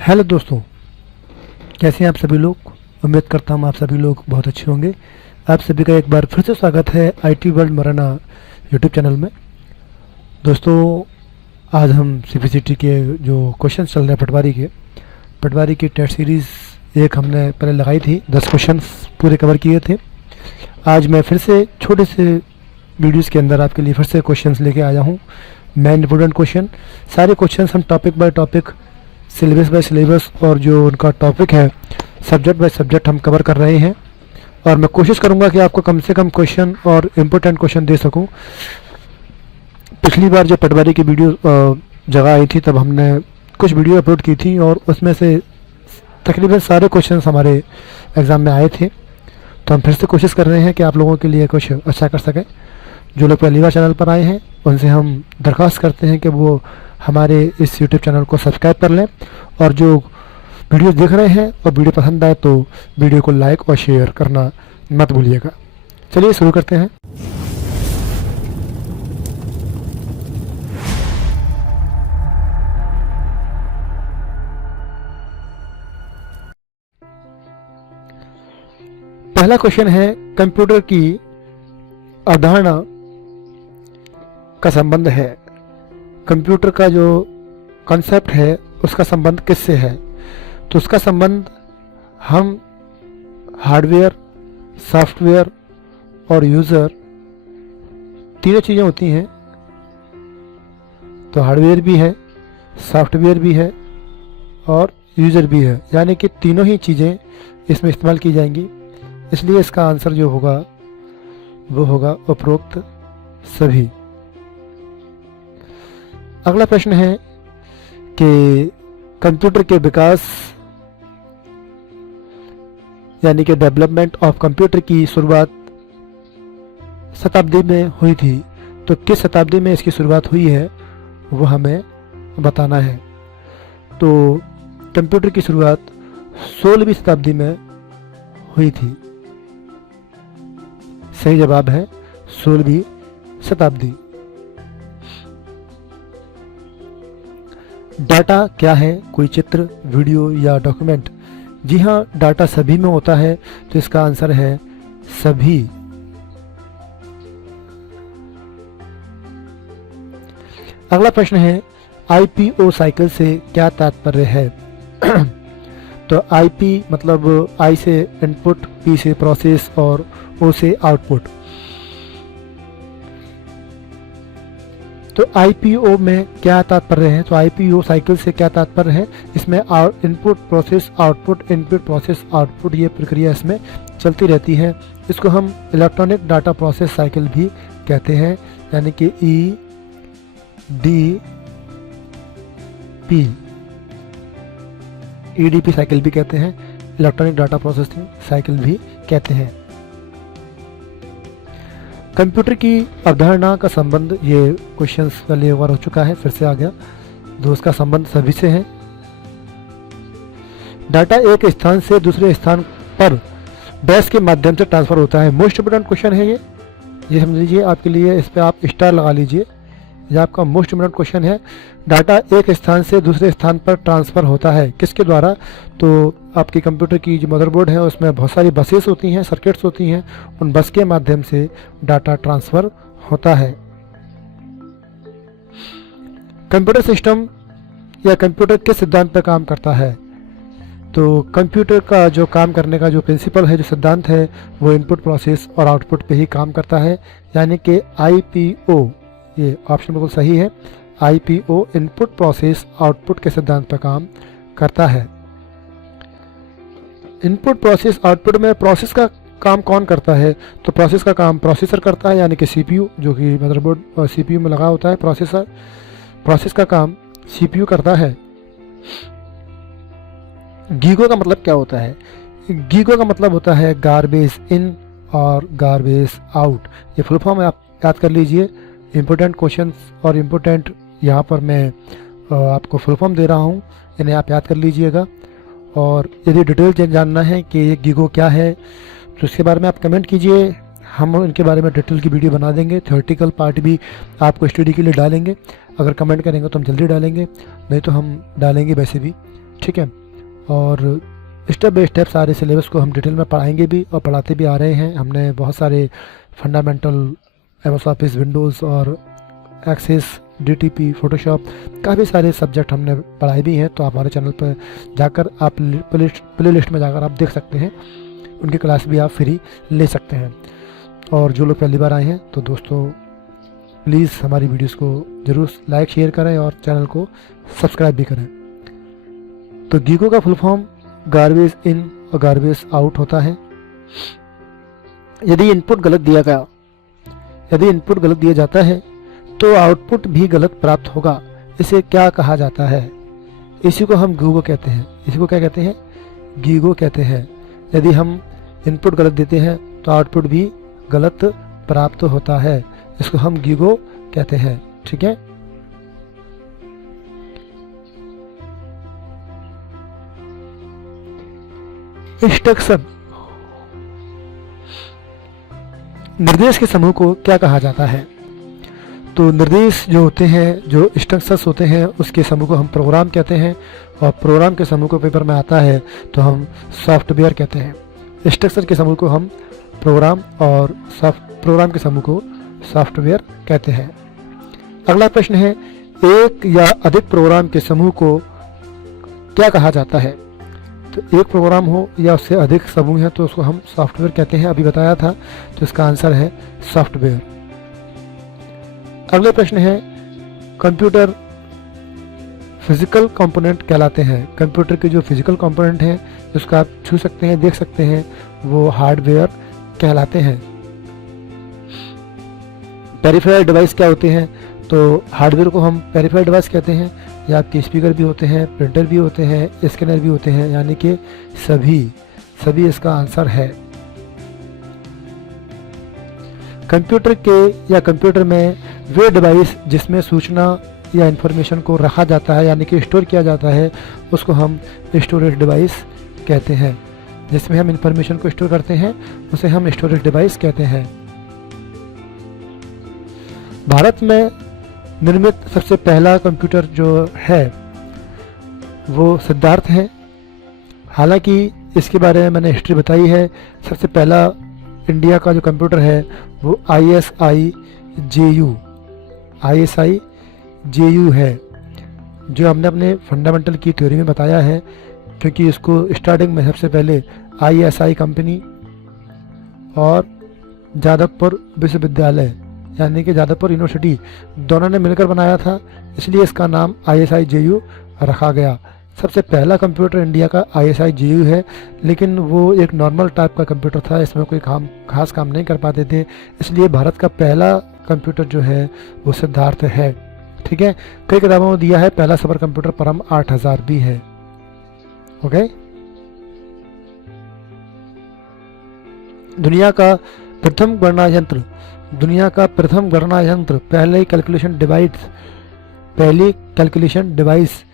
Hello दोस्तों, कैसे हैं आप सभी लोग। उम्मीद करता हूँ आप सभी लोग बहुत अच्छे होंगे। आप सभी का एक बार फिर से स्वागत है आईटी वर्ल्ड मराना यूट्यूब चैनल में। दोस्तों, आज हम सीपीसीटी के जो क्वेश्चन चल रहे हैं पटवारी की टेस्ट सीरीज़ एक हमने पहले लगाई थी, 10 क्वेश्चन पूरे कवर किए थे। आज मैं फिर से छोटे से वीडियोज़ के अंदर आपके लिए फिर से क्वेश्चन लेके आया हूँ। मेन इंपोर्टेंट क्वेश्चन, सारे क्वेश्चन हम topic by topic, syllabus by syllabus और जो उनका टॉपिक है सब्जेक्ट बाय सब्जेक्ट हम कवर कर रहे हैं। और मैं कोशिश करूंगा कि आपको कम से कम क्वेश्चन और इम्पोर्टेंट क्वेश्चन दे सकूं। पिछली बार जब पटवारी की वीडियो जगह आई थी तब हमने कुछ वीडियो अपलोड की थी और उसमें से तकरीबन सारे क्वेश्चन हमारे एग्ज़ाम में आए थे। तो हम फिर से कोशिश कर रहे हैं कि आप लोगों के लिए कुछ अच्छा कर सकें। जो लोग पहली बार चैनल पर आए हैं उनसे हम दरख्वास्त करते हैं कि वो हमारे इस यूट्यूब चैनल को सब्सक्राइब कर लें, और जो वीडियो देख रहे हैं और वीडियो पसंद आए तो वीडियो को लाइक और शेयर करना मत भूलिएगा। चलिए शुरू करते हैं। पहला क्वेश्चन है, कंप्यूटर की अवधारणा का संबंध है। कंप्यूटर का जो कॉन्सेप्ट है उसका संबंध किससे है? तो उसका संबंध हम हार्डवेयर, सॉफ्टवेयर और यूज़र, तीनों चीज़ें होती हैं। तो हार्डवेयर भी है, सॉफ्टवेयर भी है और यूज़र भी है, यानी कि तीनों ही चीज़ें इसमें इस्तेमाल की जाएंगी। इसलिए इसका आंसर जो होगा वो होगा उपरोक्त सभी। अगला प्रश्न है कि कंप्यूटर के विकास यानी कि डेवलपमेंट ऑफ कंप्यूटर की शुरुआत शताब्दी में हुई थी। तो किस शताब्दी में इसकी शुरुआत हुई है वो हमें बताना है। तो कंप्यूटर की शुरुआत 16वीं शताब्दी में हुई थी। सही जवाब है 16वीं शताब्दी। डाटा क्या है? कोई चित्र, वीडियो या डॉक्यूमेंट? जी हाँ, डाटा सभी में होता है, तो इसका आंसर है सभी। अगला प्रश्न है, आईपीओ साइकिल से क्या तात्पर्य है? तो आईपी मतलब आई से इनपुट, पी से प्रोसेस और ओ से आउटपुट। तो आईपीओ में क्या तात्पर्य है? तो आईपीओ साइकिल से क्या तात्पर्य है? इसमें input process output, input process output, ये प्रक्रिया इसमें चलती रहती है। इसको हम इलेक्ट्रॉनिक डाटा प्रोसेस साइकिल भी कहते हैं, यानी कि ईडीपी साइकिल भी कहते हैं, इलेक्ट्रॉनिक डाटा प्रोसेसिंग साइकिल भी कहते हैं। कंप्यूटर की अवधारणा का संबंध, ये क्वेश्चन पहले एक बार हो चुका है, फिर से आ गया। तो उसका संबंध सभी से है। डाटा एक स्थान से दूसरे स्थान पर डैश के माध्यम से ट्रांसफर होता है। मोस्ट इम्पोर्टेंट क्वेश्चन है ये समझ लीजिए आपके लिए। इस पर आप स्टार लगा लीजिए, ये आपका मोस्ट इम्पोर्टेंट क्वेश्चन है। डाटा एक स्थान से दूसरे स्थान पर ट्रांसफ़र होता है, किसके द्वारा? तो आपकी कंप्यूटर की जो मदरबोर्ड है उसमें बहुत सारी बसेस होती हैं, सर्किट्स होती हैं, उन बस के माध्यम से डाटा ट्रांसफ़र होता है। कंप्यूटर सिस्टम या कंप्यूटर किस सिद्धांत पर काम करता है? तो कंप्यूटर का जो काम करने का जो प्रिंसिपल है, जो सिद्धांत है, वो इनपुट प्रोसेस और आउटपुट पे ही काम करता है, यानी कि आईपीओ। ये ऑप्शन बिल्कुल सही है। आईपीओ इनपुट प्रोसेस आउटपुट के सिद्धांत पर काम करता है। इनपुट प्रोसेस आउटपुट में प्रोसेस का काम कौन करता है? तो प्रोसेस का काम प्रोसेसर करता है, यानी कि सीपीयू, जो कि मदरबोर्ड और सीपीयू में लगा होता है। प्रोसेस का काम सीपीयू करता है। गीगो का मतलब क्या होता है? गीगो का मतलब होता है गार्बेज इन और गार्बेज आउट। ये फुल फॉर्म आप याद कर लीजिए। इम्पोर्टेंट क्वेश्चंस और इम्पोर्टेंट यहाँ पर मैं आपको फुल फॉर्म दे रहा हूँ, इन्हें आप याद कर लीजिएगा। और यदि डिटेल जानना है कि ये गीगो क्या है तो इसके बारे में आप कमेंट कीजिए, हम इनके बारे में डिटेल की वीडियो बना देंगे। थ्योरेटिकल पार्ट भी आपको स्टडी के लिए डालेंगे। अगर कमेंट करेंगे तो हम जल्दी डालेंगे, नहीं तो हम डालेंगे वैसे भी, ठीक है। ठीक है। और स्टेप बाय स्टेप सारे सिलेबस को हम डिटेल में पढ़ाएंगे भी और पढ़ाते भी आ रहे हैं। हमने बहुत सारे फंडामेंटल एमएस ऑफिस, विंडोज़ और एक्सेस, डीटीपी, फोटोशॉप, काफ़ी सारे सब्जेक्ट हमने पढ़ाए भी हैं। तो आप हमारे चैनल पर जाकर आप प्ले लिस्ट में जाकर आप देख सकते हैं, उनकी क्लास भी आप फ्री ले सकते हैं। और जो लोग पहली बार आए हैं तो दोस्तों प्लीज़ हमारी वीडियोस को ज़रूर लाइक शेयर करें और चैनल को सब्सक्राइब भी करें। तो गीगो का फुल फॉर्म गार्बेज इन और गार्बेज आउट होता है। यदि इनपुट गलत दिया जाता है तो आउटपुट भी गलत प्राप्त होगा। इसे क्या कहा जाता है? इसी को हम गीगो कहते हैं। इसी को क्या कहते हैं? गीगो कहते हैं। यदि हम इनपुट गलत देते हैं तो आउटपुट भी गलत प्राप्त होता है। इसको हम गीगो कहते हैं। ठीक है। इंस्ट्रक्शन, निर्देश के समूह को क्या कहा जाता है? तो निर्देश जो होते हैं, जो इंस्ट्रक्शंस होते हैं, उसके समूह को हम प्रोग्राम कहते हैं। और प्रोग्राम के समूह को पेपर में आता है तो हम सॉफ्टवेयर कहते हैं। इंस्ट्रक्शन के समूह को हम प्रोग्राम और प्रोग्राम के समूह को सॉफ्टवेयर कहते हैं। अगला प्रश्न है, एक या अधिक प्रोग्राम के समूह को क्या कहा जाता है? तो एक प्रोग्राम हो या उससे अधिक समूह है तो उसको हम सॉफ्टवेयर कहते हैं। अभी बताया था, तो इसका आंसर है सॉफ्टवेयर। अगले प्रश्न है, कंप्यूटर फिजिकल कंपोनेंट कहलाते हैं। कंप्यूटर के जो फिजिकल कंपोनेंट हैं, जिसको आप छू सकते हैं, देख सकते हैं, वो हार्डवेयर कहलाते हैं। पेरिफेरल डिवाइस क्या होते हैं? तो हार्डवेयर को हम पेरिफेरल डिवाइस कहते हैं। या आपके स्पीकर भी होते हैं, प्रिंटर भी होते हैं, स्कैनर भी होते हैं, यानी कि सभी इसका आंसर है। कंप्यूटर के या कंप्यूटर में वे डिवाइस जिसमें सूचना या इंफॉर्मेशन को रखा जाता है, यानी कि स्टोर किया जाता है, उसको हम स्टोरेज डिवाइस कहते हैं। जिसमें हम इंफॉर्मेशन को स्टोर करते हैं उसे हम स्टोरेज डिवाइस कहते हैं। भारत में निर्मित सबसे पहला कंप्यूटर जो है वो सिद्धार्थ है। हालांकि इसके बारे में मैंने हिस्ट्री बताई है। सबसे पहला इंडिया का जो कंप्यूटर है वो ISI JU है, जो हमने अपने फंडामेंटल की थ्योरी में बताया है। क्योंकि इसको स्टार्टिंग में सबसे पहले ISI कंपनी और जादवपुर विश्वविद्यालय, यानी कि जादवपुर यूनिवर्सिटी, दोनों ने मिलकर बनाया था, इसलिए इसका नाम ISI JU रखा गया। सबसे पहला कंप्यूटर इंडिया का ISI JU है, लेकिन वो एक नॉर्मल टाइप का कंप्यूटर था, इसमें कोई खास काम नहीं कर पाते थे, इसलिए भारत का पहला कंप्यूटर जो है वो सिद्धार्थ है। ठीक है। कई किताबों में दिया है पहला सुपर कंप्यूटर परम 8000 भी है। ओके। दुनिया का प्रथम गणना यंत्र, पहली कैलकुलेशन डिवाइस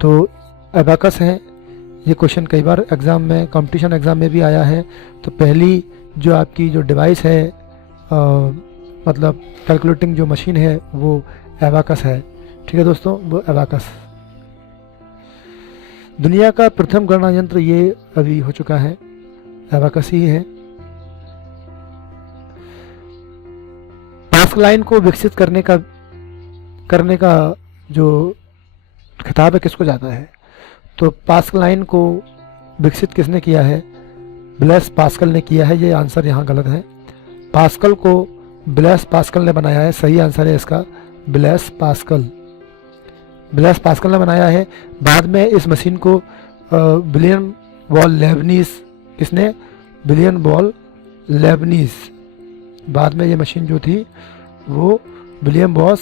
तो एबाकस है। ये क्वेश्चन कई बार एग्जाम में, कंपटीशन एग्जाम में भी आया है। तो पहली जो आपकी जो डिवाइस है, मतलब कैलकुलेटिंग जो मशीन है, वो एबाकस है। ठीक है दोस्तों, वो एबाकस। दुनिया का प्रथम गणना यंत्र ये अभी हो चुका है, एबाकस ही है। पास्कलाइन को विकसित करने का जो खिताब है किसको जाता है? तो पास्कलाइन को विकसित किसने किया है? ब्लेस पास्कल ने किया है। ये आंसर यहाँ गलत है। पास्कल को ब्लेस पास्कल ने बनाया है। सही आंसर है इसका ब्लेस पास्कल ने बनाया है। बाद में इस मशीन को विलियम वॉल लेबनीज, किसने? William wall Lebanese. बाद में ये मशीन जो थी वो विलियम वॉल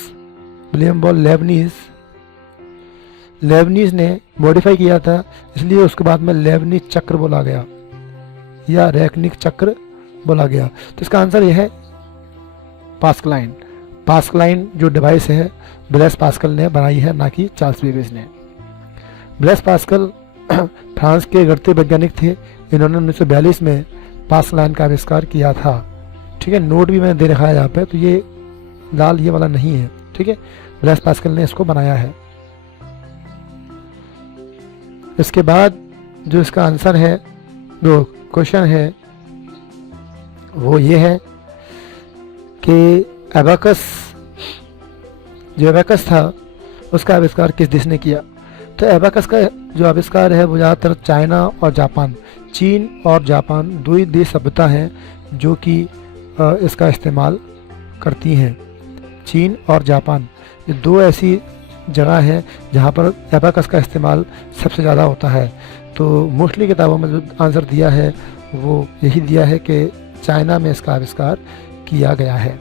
लेबनीज ने मॉडिफाई किया था, इसलिए उसके बाद में लेबनीज चक्र बोला गया या रैकनिक चक्र बोला गया। तो इसका आंसर यह है पास्कलाइन जो डिवाइस है ब्लेस पास्कल ने बनाई है, ना कि चार्ल्स बेबेज ने। ब्लेस पास्कल फ्रांस के गणितीय वैज्ञानिक थे। इन्होंने 1942 में पास्कलाइन का आविष्कार किया था। ठीक है। नोट भी मैंने दे रखा है यहाँ पे, तो ये लाल ये वाला नहीं है। ठीक है। ब्लेस पास्कल ने इसको बनाया है। इसके बाद जो इसका आंसर है, जो क्वेश्चन है वो ये है कि एबाकस, जो एबाकस था उसका आविष्कार किस देश ने किया। तो एबाकस का जो आविष्कार है वो ज़्यादातर चाइना और जापान, चीन और जापान दो ही देश सभ्यता हैं जो कि इसका इस्तेमाल करती हैं। चीन और जापान ये दो ऐसी जगह हैं जहाँ पर एबाकस का इस्तेमाल सबसे ज़्यादा होता है। तो मोस्टली किताबों में जो आंसर दिया है वो यही दिया है कि चाइना में इसका आविष्कार किया गया है।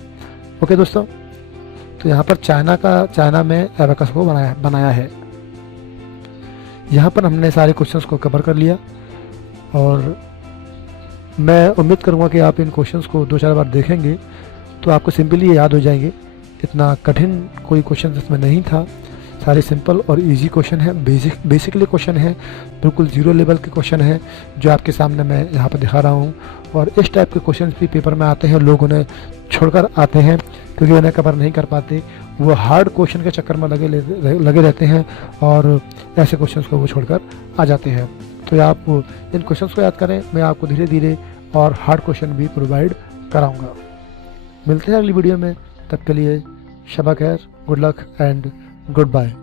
ओके दोस्तों, तो यहाँ पर चाइना में एबाकस को बनाया है। यहाँ पर हमने सारे क्वेश्चंस को कवर कर लिया और मैं उम्मीद करूँगा कि आप इन क्वेश्चंस को 2-4 बार देखेंगे तो आपको सिंपली ये याद हो जाएंगे। इतना कठिन कोई क्वेश्चन इसमें नहीं था, सारे सिंपल और इजी क्वेश्चन है, बेसिकली क्वेश्चन है, बिल्कुल ज़ीरो लेवल के क्वेश्चन है जो आपके सामने मैं यहाँ पर दिखा रहा हूँ। और इस टाइप के क्वेश्चन भी पेपर में आते हैं, लोग उन्हें छोड़कर आते हैं क्योंकि उन्हें कवर नहीं कर पाते, वो हार्ड क्वेश्चन के चक्कर में लगे रहते हैं और ऐसे क्वेश्चंस को वो छोड़कर आ जाते हैं। तो आप इन क्वेश्चंस को याद करें, मैं आपको धीरे धीरे और हार्ड क्वेश्चन भी प्रोवाइड कराऊंगा। मिलते हैं अगली वीडियो में, तब के लिए शबा खैर, good luck and good bye.